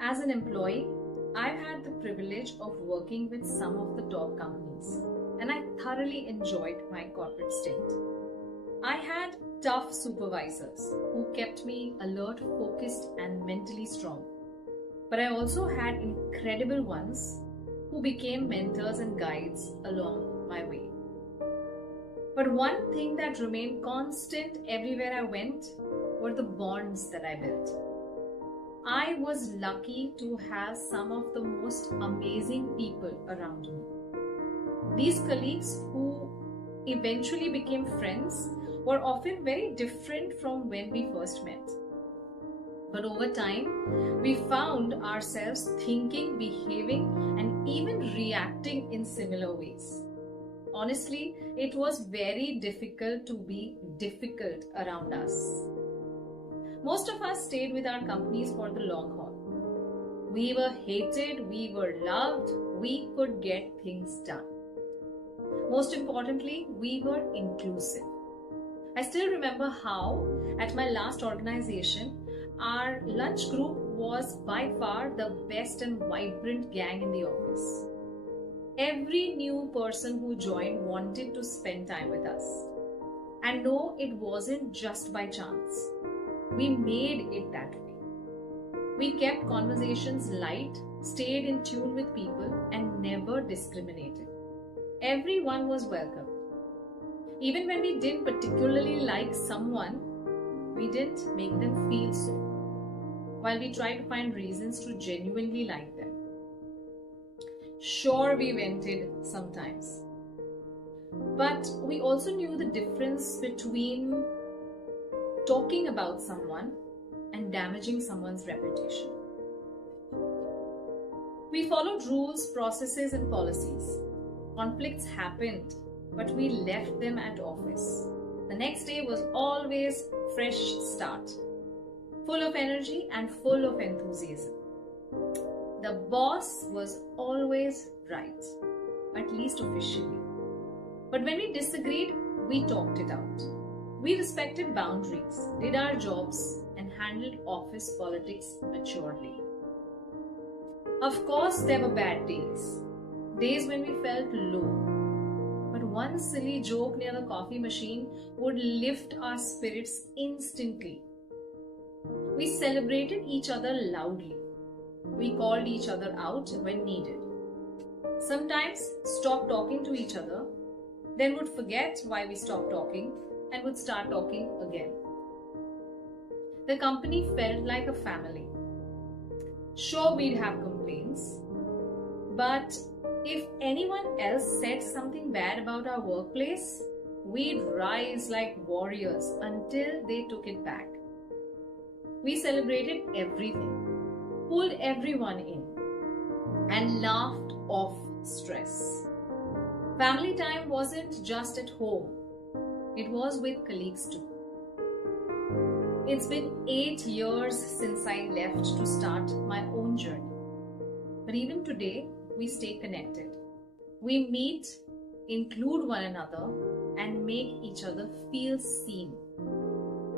As an employee, I've had the privilege of working with some of the top companies, and I thoroughly enjoyed my corporate stint. I had tough supervisors who kept me alert, focused, and mentally strong. But I also had incredible ones who became mentors and guides along my way. But one thing that remained constant everywhere I went were the bonds that I built. I was lucky to have some of the most amazing people around me. These colleagues who eventually became friends were often very different from when we first met. But over time, we found ourselves thinking, behaving, and even reacting in similar ways. Honestly, it was very difficult to be difficult around us. Most of us stayed with our companies for the long haul. We were hated, we were loved, we could get things done. Most importantly, we were inclusive. I still remember how, at my last organization, our lunch group was by far the best and vibrant gang in the office. Every new person who joined wanted to spend time with us. And no, it wasn't just by chance. We made it that way. We kept conversations light, stayed in tune with people, and never discriminated. Everyone was welcome. Even when we didn't particularly like someone, we didn't make them feel so, while we tried to find reasons to genuinely like them. Sure, we vented sometimes, but we also knew the difference between talking about someone and damaging someone's reputation. We followed rules, processes, and policies. Conflicts happened, but we left them at office. The next day was always fresh start, full of energy and full of enthusiasm. The boss was always right, at least officially. But when we disagreed, we talked it out. We respected boundaries, did our jobs, and handled office politics maturely. Of course, there were bad days. Days when we felt low. But one silly joke near the coffee machine would lift our spirits instantly. We celebrated each other loudly. We called each other out when needed. Sometimes stopped talking to each other, then would forget why we stopped talking and would start talking again. The company felt like a family. Sure, we'd have complaints, but if anyone else said something bad about our workplace, we'd rise like warriors until they took it back. We celebrated everything, pulled everyone in, and laughed off stress. Family time wasn't just at home, it was with colleagues too. It's been 8 years since I left to start my own journey. But even today, we stay connected. We meet, include one another, and make each other feel seen.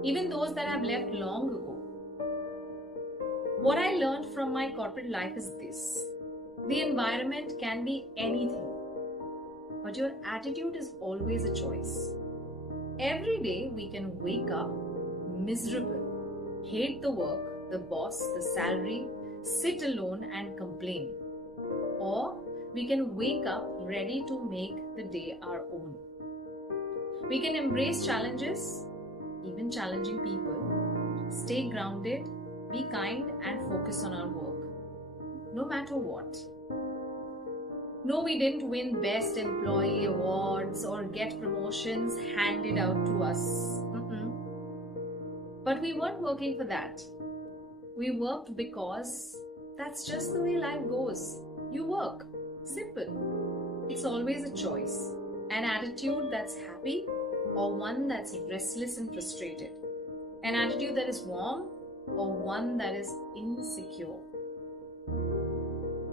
Even those that have left long ago. What I learned from my corporate life is this: the environment can be anything, but your attitude is always a choice. Every day we can wake up miserable, hate the work, the boss, the salary, sit alone and complain. Or we can wake up ready to make the day our own. We can embrace challenges, even challenging people, stay grounded, be kind, and focus on our work, no matter what. No, we didn't win Best Employee awards or get promotions handed out to us. But we weren't working for that. We worked because that's just the way life goes. You work. Simple. It's always a choice. An attitude that's happy or one that's restless and frustrated. An attitude that is warm or one that is insecure.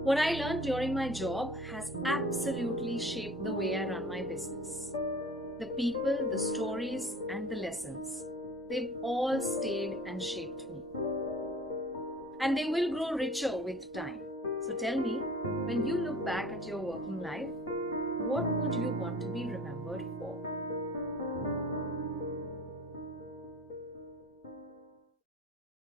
What I learned during my job has absolutely shaped the way I run my business. The people, the stories, and the lessons. They've all stayed and shaped me. and they will grow richer with time. So tell me, when you look back at your working life, what would you want to be remembered for?